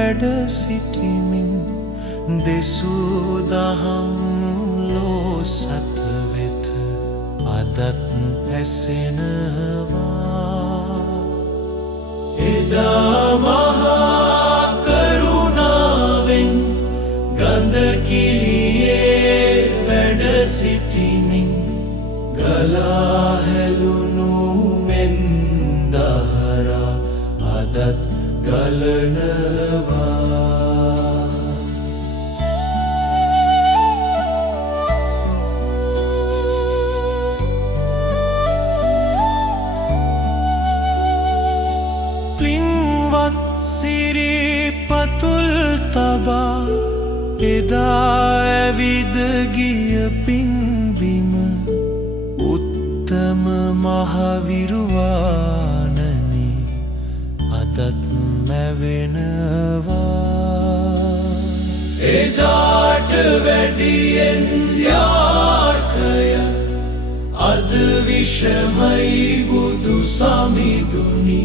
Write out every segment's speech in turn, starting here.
වැඩ සිටිමින් දෙසූ දහම් ලෝ සත වෙත අදත් පැසෙනවා. එදා මහා කරුණාවෙන් ගඳ කිලියේ වැඩ සිටිමින් ගලා හැලුණු මෙන් දහරා අදත් ගලනවා. පින්වත් සිරිපතුල් තබා එදා ඇවිද ගිය පින්බිම උත්තම මහවිරුවානනි අදත් මැවෙනවා. එදාට වැඩියෙන් යාර්කය අද විෂමයි බුදු සමිඳුනි.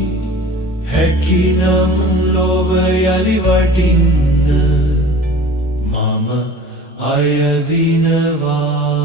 හැකිනම් ලොව යලි වටින්න මම අයදිනවා.